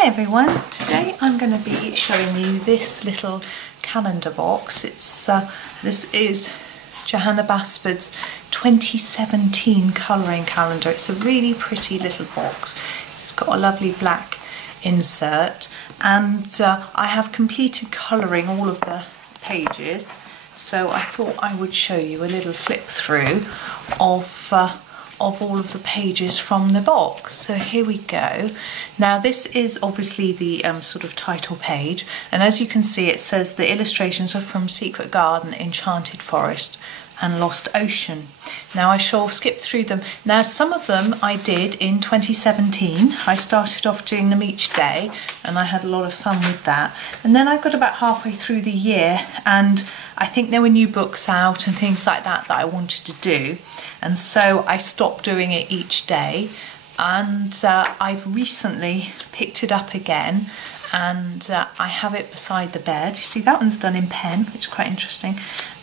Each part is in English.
Hi everyone, today I'm going to be showing you this little calendar box. This is Johanna Basford's 2017 colouring calendar. It's a really pretty little box. It's got a lovely black insert and I have completed colouring all of the pages, so I thought I would show you a little flip through of all of the pages from the box. So here we go. Now this is obviously the sort of title page, and as you can see it says the illustrations are from Secret Garden, Enchanted Forest and Lost Ocean. Now I shall skip through them. Now some of them I did in 2017. I started off doing them each day and I had a lot of fun with that, and then I got about halfway through the year and I think there were new books out and things like that I wanted to do, and so I stopped doing it each day, and I've recently picked it up again and I have it beside the bed. You see that one's done in pen, which is quite interesting,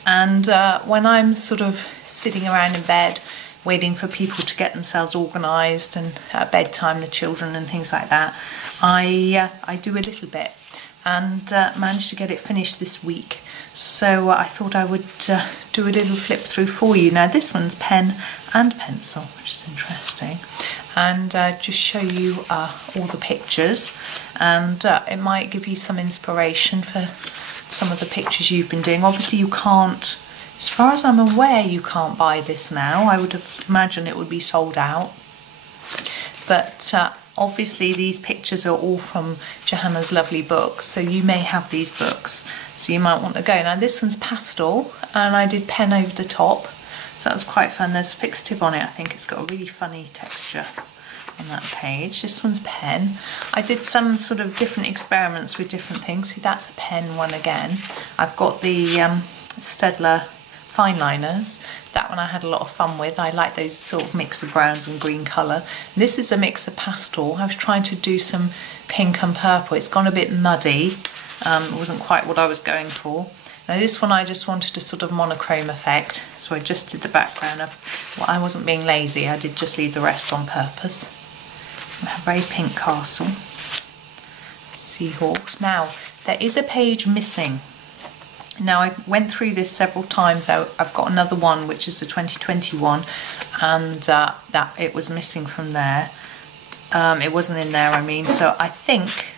and when I'm sort of sitting around in bed waiting for people to get themselves organised and at bedtime the children and things like that, I do a little bit and managed to get it finished this week. So I thought I would do a little flip through for you. Now this one's pen and pencil, which is interesting, and just show you all the pictures, and it might give you some inspiration for some of the pictures you've been doing. Obviously you can't, as far as I'm aware, you can't buy this now. I would imagine it would be sold out, but obviously these pictures are all from Johanna's lovely books, so you may have these books, so you might want to go. Now this one's pastel and I did pen over the top, so that was quite fun. There's fixative on it. I think it's got a really funny texture on that page. This one's pen. I did some sort of different experiments with different things. See, that's a pen one again. I've got the Staedtler fine liners. That one I had a lot of fun with. I like those sort of mix of browns and green colour. This is a mix of pastel. I was trying to do some pink and purple. It's gone a bit muddy. It wasn't quite what I was going for. Now this one I just wanted a sort of monochrome effect, so I just did the background of, well, I wasn't being lazy, I did just leave the rest on purpose. I have a very pink castle. Seahawks. Now there is a page missing. Now I went through this several times. I've got another one which is the 2021, and that it was missing from there. It wasn't in there, I mean, so I think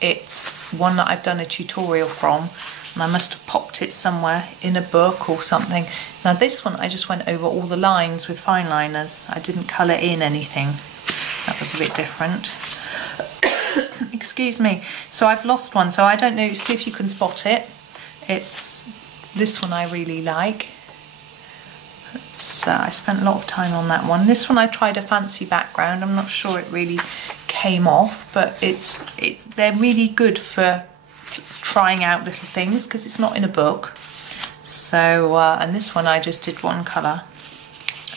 it's one that I've done a tutorial from, and I must have popped it somewhere in a book or something. Now this one I just went over all the lines with fine liners. I didn't colour in anything. That was a bit different. Excuse me. So I've lost one, so I don't know, see if you can spot it. It's this one I really like. I spent a lot of time on that one. This one I tried a fancy background. I'm not sure it really came off, but they're really good for trying out little things because it's not in a book. So and this one I just did one colour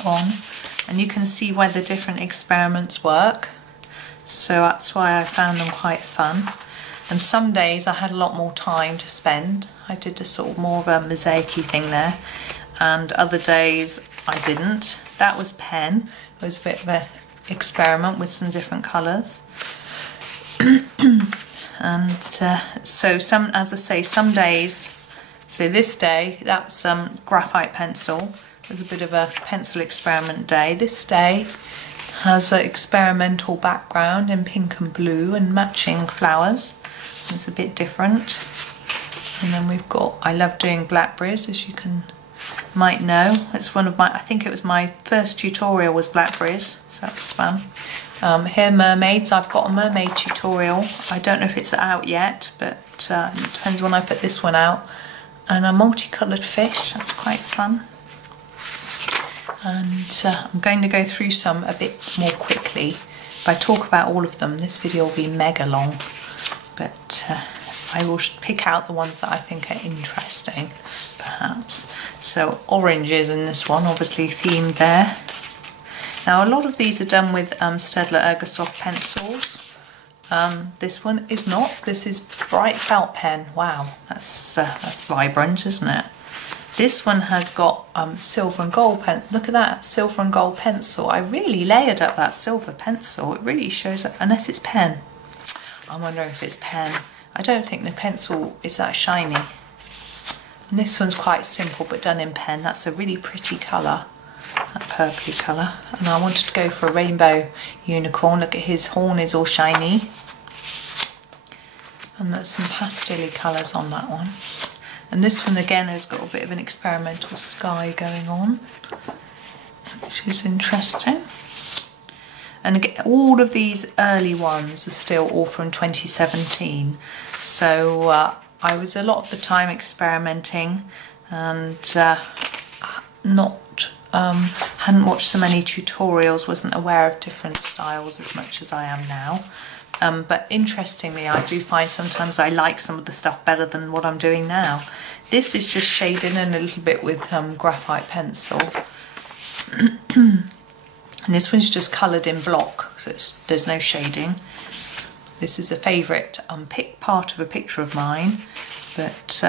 on, and you can see where the different experiments work. So that's why I found them quite fun. And some days I had a lot more time to spend. I did a sort of more of a mosaic-y thing there, and other days I didn't. That was pen. It was a bit of an experiment with some different colours. And so some, as I say, some days, so this day, that's graphite pencil. It was a bit of a pencil experiment day. This day has an experimental background in pink and blue and matching flowers. It's a bit different. And then we've got, I love doing blackberries, as you might know. It's one of my, I think it was my first tutorial was blackberries, so that's fun. Here, mermaids. I've got a mermaid tutorial. I don't know if it's out yet, but it depends when I put this one out. And a multicoloured fish, that's quite fun. And I'm going to go through some a bit more quickly. If I talk about all of them, this video will be mega long. But I will pick out the ones that I think are interesting, perhaps. So oranges in this one, obviously themed there. Now a lot of these are done with Staedtler Ergosoft pencils. This one is not. This is bright felt pen. Wow, that's vibrant, isn't it? This one has got silver and gold pen. Look at that, silver and gold pencil. I really layered up that silver pencil. It really shows up, unless it's pen. I'm wondering if it's pen. I don't think the pencil is that shiny. And this one's quite simple but done in pen. That's a really pretty colour, that purpley colour. And I wanted to go for a rainbow unicorn. Look at his horn is all shiny. And there's some pastel-y colours on that one. And this one again has got a bit of an experimental sky going on, which is interesting. And again, all of these early ones are still all from 2017. So I was a lot of the time experimenting and hadn't watched so many tutorials, wasn't aware of different styles as much as I am now. But interestingly, I do find sometimes I like some of the stuff better than what I'm doing now. This is just shading in a little bit with graphite pencil. And this one's just coloured in block, so there's no shading. This is a favourite part of a picture of mine, but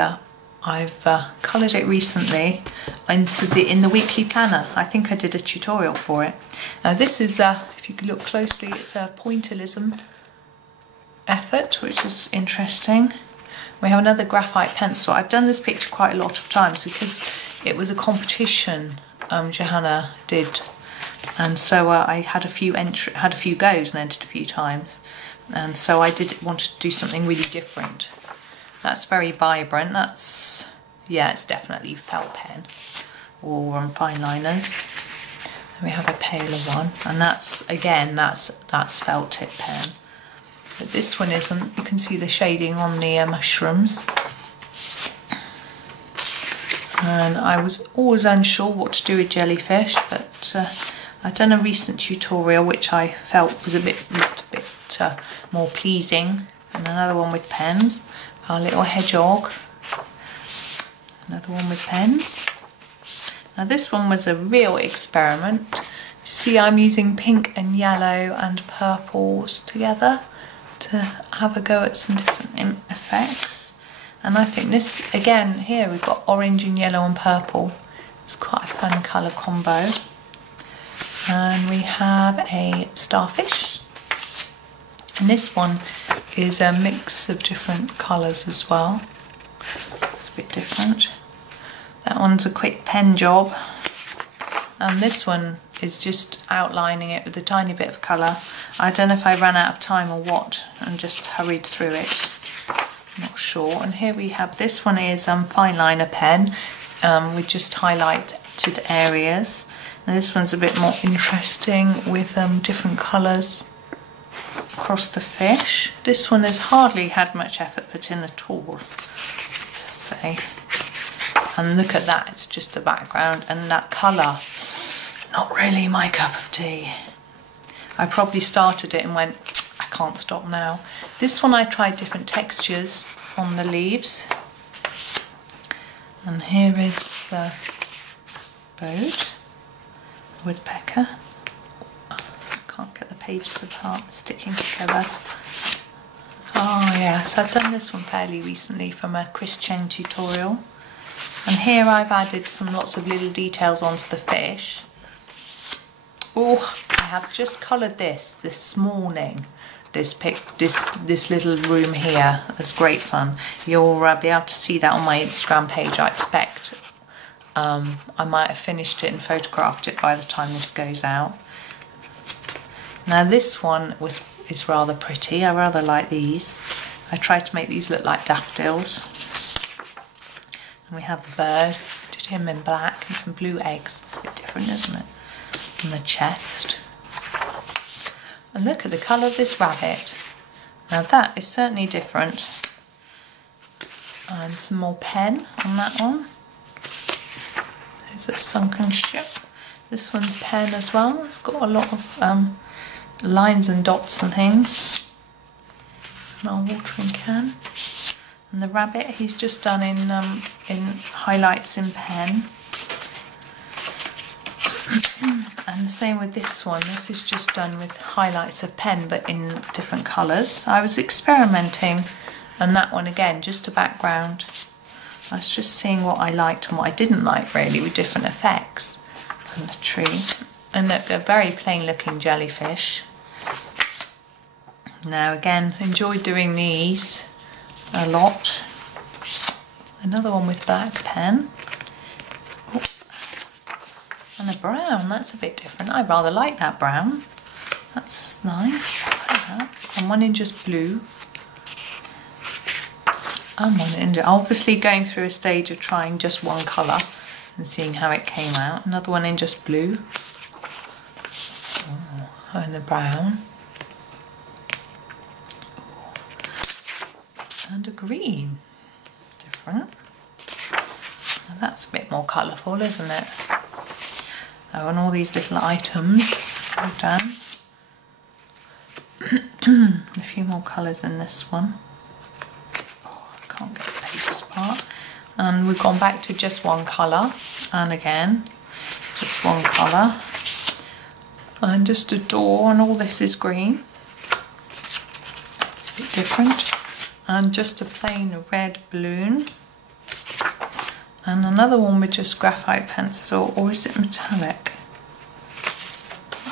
I've coloured it recently in the weekly planner. I think I did a tutorial for it. Now this is, if you can look closely, it's a pointillism effort, which is interesting. We have another graphite pencil. I've done this picture quite a lot of times because it was a competition Johanna did, and so I had a few goes and entered a few times, and so I wanted to do something really different. That's very vibrant. That's, yeah, it's definitely felt pen or fine liners. And we have a paler one, and that's again that's felt tip pen. But this one isn't. You can see the shading on the mushrooms. And I was always unsure what to do with jellyfish, but I've done a recent tutorial which I felt was looked a bit more pleasing. And another one with pens. Our little hedgehog. Another one with pens. Now this one was a real experiment. See, I'm using pink and yellow and purples together to have a go at some different effects. And I think this, again, here we've got orange and yellow and purple. It's quite a fun colour combo. And we have a starfish. And this one is a mix of different colours as well. It's a bit different. That one's a quick pen job. And this one is just outlining it with a tiny bit of colour. I don't know if I ran out of time or what and just hurried through it. I'm not sure. And here we have, this one is fine liner pen with just highlighted areas. And this one's a bit more interesting with different colours across the fish. This one has hardly had much effort put in at all, to say. And look at that, it's just the background, and that colour, not really my cup of tea. I probably started it and went, I can't stop now. This one I tried different textures on the leaves. And here is boat, woodpecker. I can't get the pages apart, sticking together. Oh yes, I've done this one fairly recently from a Chris Cheng tutorial. And here I've added lots of little details onto the fish. Oh, I have just coloured this morning. This little room here. It's great fun. You'll be able to see that on my Instagram page, I expect. I might have finished it and photographed it by the time this goes out. Now this one is rather pretty. I rather like these. I tried to make these look like daffodils. And we have the bird, did him in black and some blue eggs. It's a bit different, isn't it? And the chest. And look at the colour of this rabbit. Now that is certainly different. And some more pen on that one. There's a Sunken Ship. This one's pen as well. It's got a lot of lines and dots and things. And our watering can. And the rabbit, he's just done in highlights in pen. And the same with this one. This is just done with highlights of pen, but in different colours. I was experimenting, and that one again, just a background. I was just seeing what I liked and what I didn't like, really, with different effects. And the tree. And a very plain looking jellyfish. Now again, enjoyed doing these a lot. Another one with black pen. Oh. And a brown, that's a bit different. I rather like that brown. That's nice, I like that. And one in just blue. And one in, obviously going through a stage of trying just one colour and seeing how it came out. Another one in just blue. Oh, and the brown. And a green. Different. And that's a bit more colourful, isn't it? Oh, and all these little items all done. A few more colours in this one. Oh, I can't get the pages apart. And we've gone back to just one colour, and again just one colour, and just a door, and all this is green. It's a bit different. And just a plain red balloon, and another one with just graphite pencil, or is it metallic?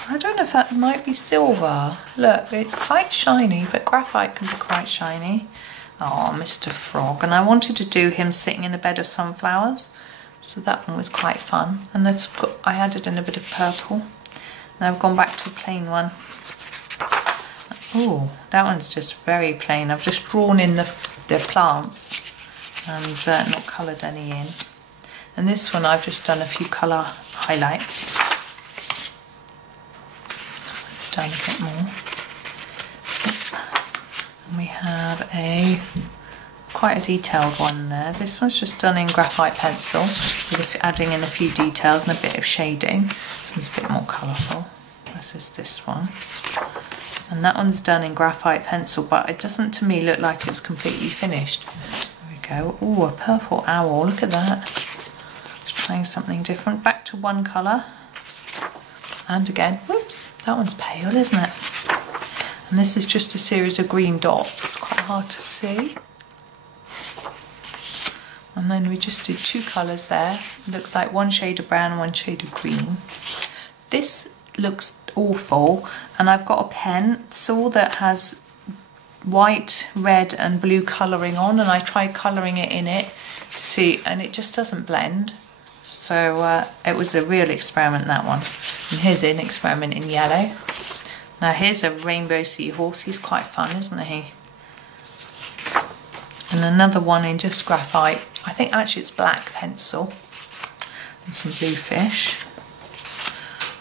I don't know if that might be silver. Look, it's quite shiny, but graphite can be quite shiny. Oh, Mr. Frog. And I wanted to do him sitting in a bed of sunflowers, so that one was quite fun. And I added in a bit of purple. Now I've gone back to a plain one. Oh, that one's just very plain. I've just drawn in the plants and not coloured any in. And this one I've just done a few colour highlights. Let's done a bit more. And we have quite a detailed one there. This one's just done in graphite pencil, with adding in a few details and a bit of shading. This one's a bit more colourful. This is this one. And that one's done in graphite pencil, but it doesn't to me look like it's completely finished. There we go. Oh, a purple owl, look at that. Just trying something different. Back to one colour. And again, whoops, that one's pale, isn't it? And this is just a series of green dots, quite hard to see. And then we just did two colours there. It looks like one shade of brown and one shade of green. This looks awful, and I've got a pencil that has white, red and blue colouring on, and I tried colouring it in it to see, and it just doesn't blend. So it was a real experiment, that one. And here's an experiment in yellow. Now here's a rainbow seahorse. He's quite fun, isn't he? And another one in just graphite. I think actually it's black pencil. And some blue fish.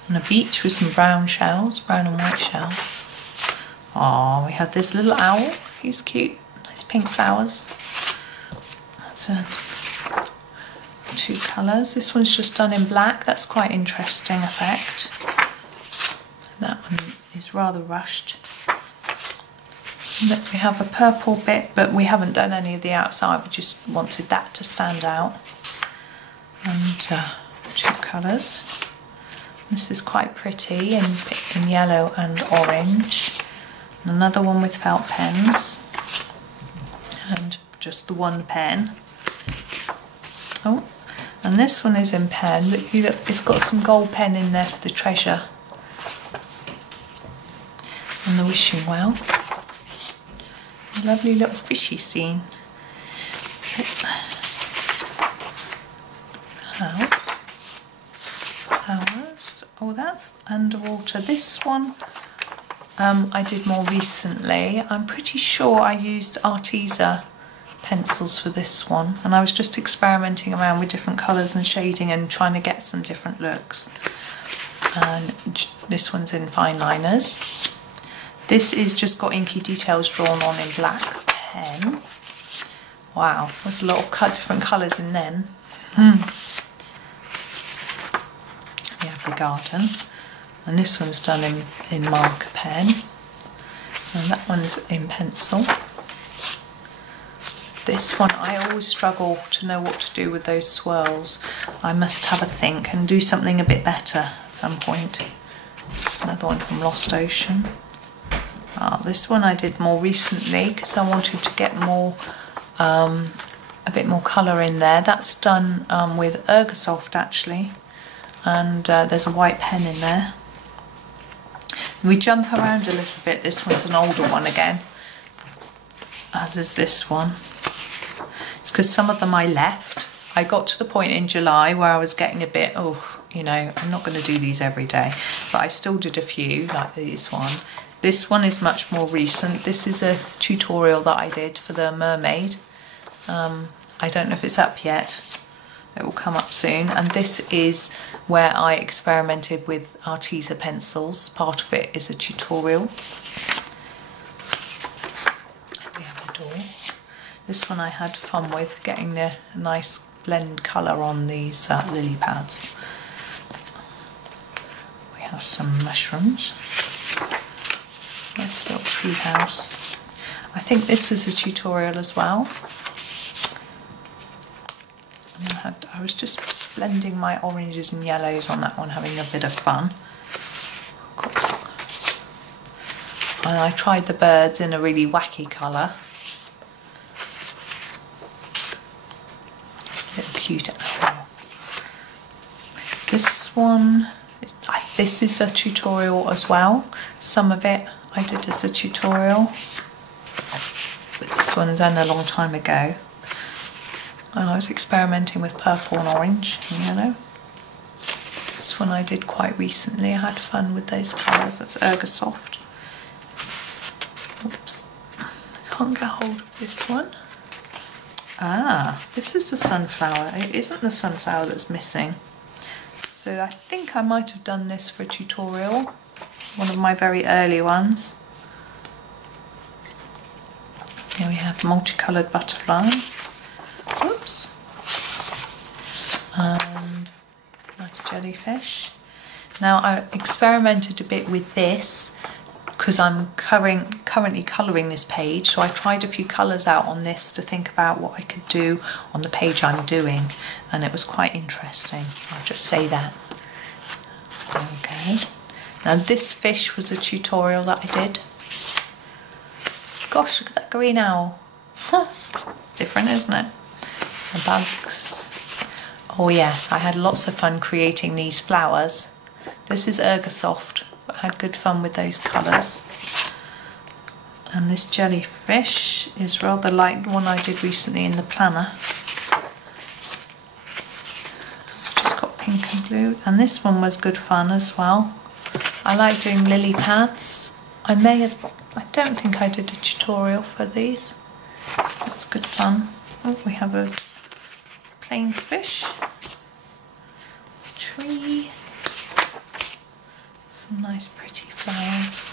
And a beach with some brown shells, brown and white shells. Oh, we had this little owl. He's cute. Nice pink flowers. That's two colours. This one's just done in black. That's quite interesting effect. That one is rather rushed. Look, we have a purple bit, but we haven't done any of the outside. We just wanted that to stand out. And two colours. This is quite pretty in yellow and orange. And another one with felt pens. And just the one pen. Oh, and this one is in pen. Look, it's got some gold pen in there for the treasure. And the wishing well. A lovely little fishy scene. House. Flowers. Oh, that's underwater. This one I did more recently. I'm pretty sure I used Arteza pencils for this one, and I was just experimenting around with different colours and shading and trying to get some different looks. And this one's in fine liners. This is just got inky details drawn on in black pen. Wow, there's a lot of different colours in them. We have the garden, and this one's done in marker pen, and that one's in pencil. This one, I always struggle to know what to do with those swirls. I must have a think and do something a bit better at some point. Another one from Lost Ocean. This one I did more recently because I wanted to get more, a bit more colour in there. That's done with Ergosoft actually, and there's a white pen in there. We jump around a little bit. This one's an older one again, as is this one. It's because some of them I left. I got to the point in July where I was getting a bit, oh, you know, I'm not going to do these every day, but I still did a few, like this one. This one is much more recent. This is a tutorial that I did for the Mermaid. I don't know if it's up yet. It will come up soon. And this is where I experimented with Arteza pencils. Part of it is a tutorial. We have a door. This one I had fun with, getting the nice blend colour on these lily pads. We have some mushrooms. Nice little tree house. I think this is a tutorial as well. And I was just blending my oranges and yellows on that one, having a bit of fun. And I tried the birds in a really wacky colour. Little cute owl. This one, this is a tutorial as well. Some of it I did as a tutorial, but this one done a long time ago. And I was experimenting with purple and orange and yellow. This one I did quite recently. I had fun with those colours. That's Ergosoft. Oops, I can't get hold of this one. Ah, this is the sunflower. It isn't the sunflower that's missing. So I think I might have done this for a tutorial. One of my very early ones. Here we have multicoloured butterfly. Oops. And nice jellyfish. Now I experimented a bit with this because I'm currently colouring this page, so I tried a few colours out on this to think about what I could do on the page I'm doing, and it was quite interesting. I'll just say that. Okay. Now this fish was a tutorial that I did. Gosh, look at that green owl. Different, isn't it? The bugs. Oh yes, I had lots of fun creating these flowers. This is Ergosoft, but I had good fun with those colours. And this jellyfish is rather like one I did recently in the planner. Just got pink and blue. And this one was good fun as well. I like doing lily pads. I don't think I did a tutorial for these. That's good fun. Oh, we have a plain fish. Tree. Some nice pretty flowers.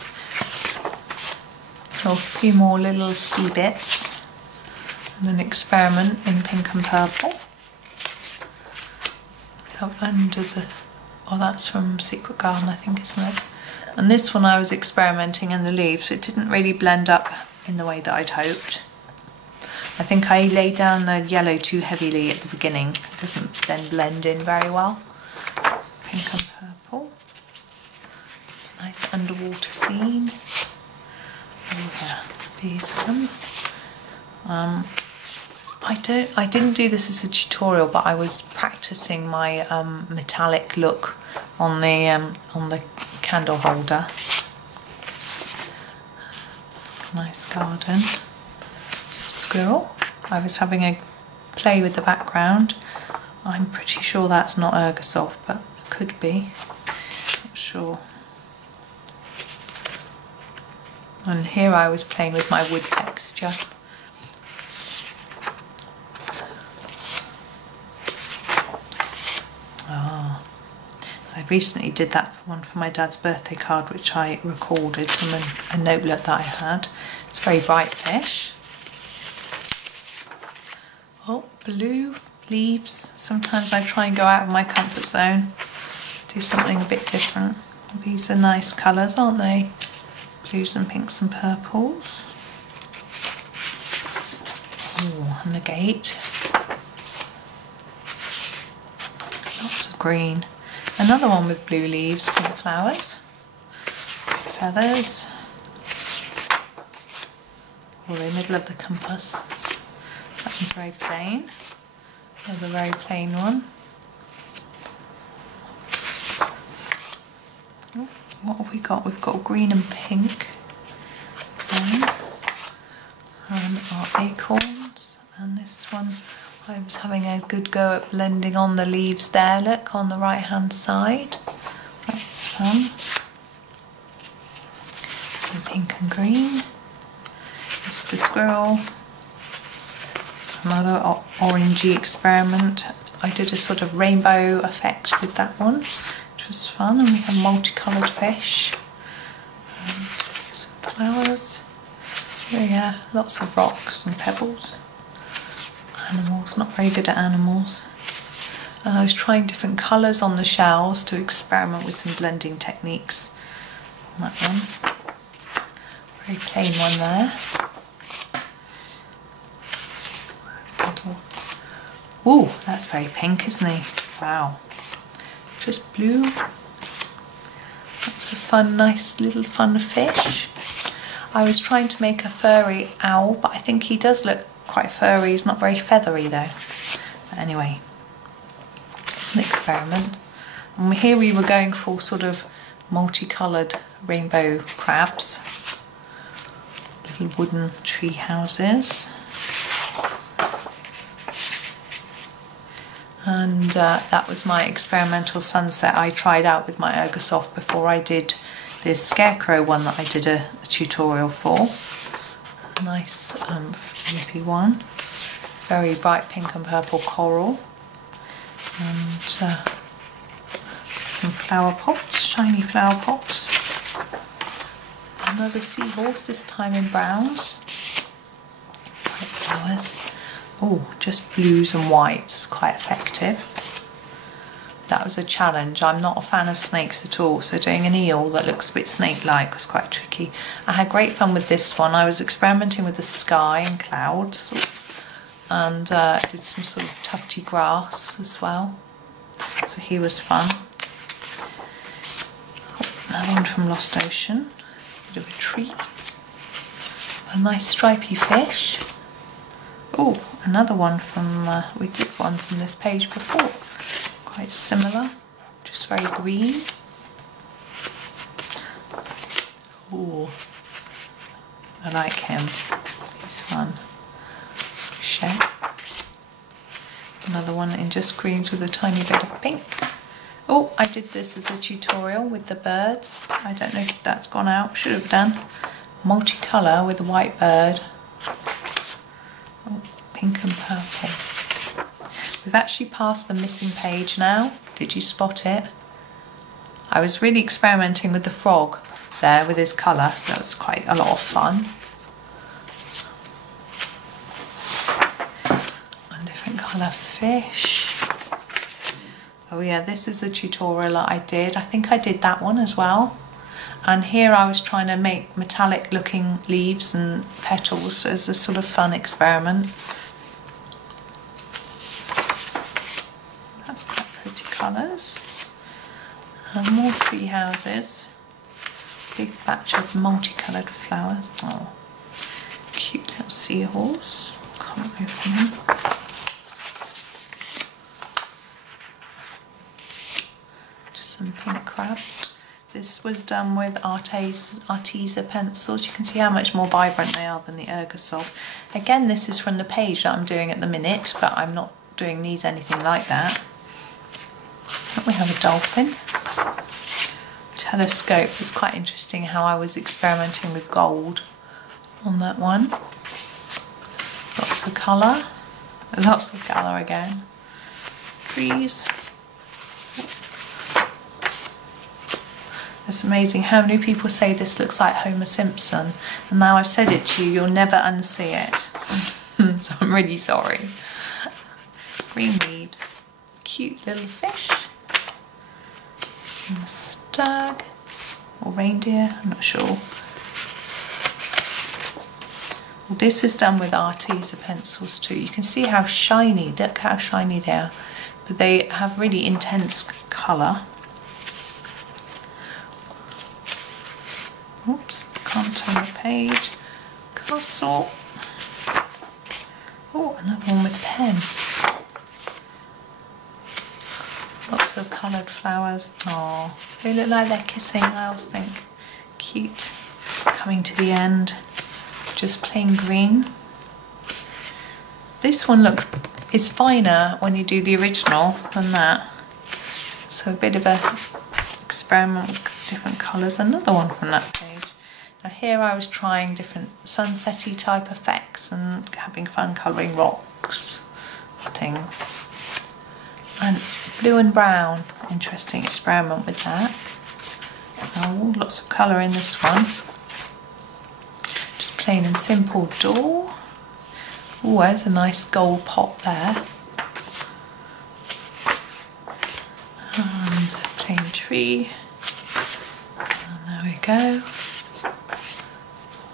Oh, a few more little sea bits. And an experiment in pink and purple. Under the... Oh, that's from Secret Garden, I think, isn't it? And this one I was experimenting in the leaves. It didn't really blend up in the way that I'd hoped. I think I laid down the yellow too heavily at the beginning. It doesn't then blend in very well. Pink and purple. Nice underwater scene. Oh yeah, these ones. I didn't do this as a tutorial, but I was practicing my metallic look on the candle holder. Nice garden. Squirrel. I was having a play with the background. I'm pretty sure that's not Ergosoft, but it could be. Not sure. And here I was playing with my wood texture. I recently did that one for my dad's birthday card, which I recorded from a notelet that I had. It's a very bright fish. Oh, blue leaves. Sometimes I try and go out of my comfort zone, do something a bit different. These are nice colours, aren't they? Blues and pinks and purples. Oh, and the gate. Lots of green. Another one with blue leaves, pink flowers, feathers. Oh, the middle of the compass. That one's very plain. There's a very plain one. Oh, what have we got? We've got green and pink. And our acorns. And this one, I was having a good go at blending on the leaves there, look, on the right hand side. That's fun. Some pink and green. Mr. Squirrel. Another orangey experiment. I did a sort of rainbow effect with that one, which was fun. And we have multicoloured fish. And some flowers. Oh yeah, lots of rocks and pebbles. Animals, not very good at animals. I was trying different colours on the shells to experiment with some blending techniques. On that one. Very plain one there. Ooh, that's very pink, isn't he? Wow. Just blue. That's a fun, nice little fun fish. I was trying to make a furry owl, but I think he does look quite furry. He's not very feathery though. But anyway, it's an experiment. And here we were going for sort of multicoloured rainbow crabs. Little wooden tree houses. And that was my experimental sunset I tried out with my Ergosoft before I did this scarecrow one that I did a tutorial for. A nice flippy one. Very bright pink and purple coral. And some flower pots, shiny flower pots. Another seahorse, this time in browns. White flowers. Oh, just blues and whites, quite effective. That was a challenge. I'm not a fan of snakes at all, so doing an eel that looks a bit snake-like was quite tricky. I had great fun with this one. I was experimenting with the sky and clouds, and did some sort of tufty grass as well. So he was fun. Oh, another one from Lost Ocean. Bit of a tree. A nice stripy fish. Oh, another one from, we did one from this page before. Quite similar, just very green. Oh, I like him. He's fun. Shell. Another one in just greens with a tiny bit of pink. Oh, I did this as a tutorial with the birds. I don't know if that's gone out. Should have done. Multicolour with a white bird. Oh, pink and purple. We've actually passed the missing page now. Did you spot it? I was really experimenting with the frog there with his colour. That was quite a lot of fun. And different colour fish. Oh yeah, this is a tutorial that I did. I think I did that one as well. And here I was trying to make metallic looking leaves and petals as a sort of fun experiment. That's quite pretty colours. And more tree houses. Big batch of multicoloured flowers. Oh, cute little seahorse. Can't open him. Just some pink crabs. This was done with Arteza pencils. You can see how much more vibrant they are than the Ergosoft. Again, this is from the page that I'm doing at the minute, but I'm not doing these anything like that. We have a dolphin. Telescope. It's quite interesting how I was experimenting with gold on that one. Lots of colour. Lots of colour again. Trees. It's amazing how many people say this looks like Homer Simpson, and now I've said it to you, you'll never unsee it. So I'm really sorry. Green leaves. Cute little fish. And a stag or reindeer, I'm not sure. Well, this is done with Arteza pencils too. You can see how shiny, look how shiny they are. But they have really intense colour. Oops, can't turn the page. Castle. Oh, another one with pen. Lots Lots of coloured flowers. Oh, they look like they're kissing, I always think. Cute. Coming to the end, just plain green. This one is finer when you do the original than that. So a bit of a experiment with different colours. Another one from that page. Now here I was trying different sunsetty type effects and having fun colouring rocks, things. And blue and brown, interesting experiment with that. Oh, lots of colour in this one. Just plain and simple door. Oh, there's a nice gold pot there. And plain tree. And there we go.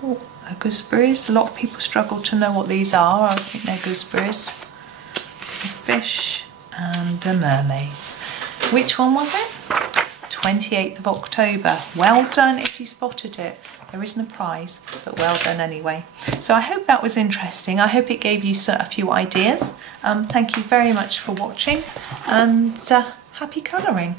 Oh, they're gooseberries. A lot of people struggle to know what these are. I think they're gooseberries. A fish and a mermaids. Which one was it? 28th of October. Well done if you spotted it. There isn't a prize, but well done anyway. So I hope that was interesting. I hope it gave you a few ideas. Thank you very much for watching, and happy colouring.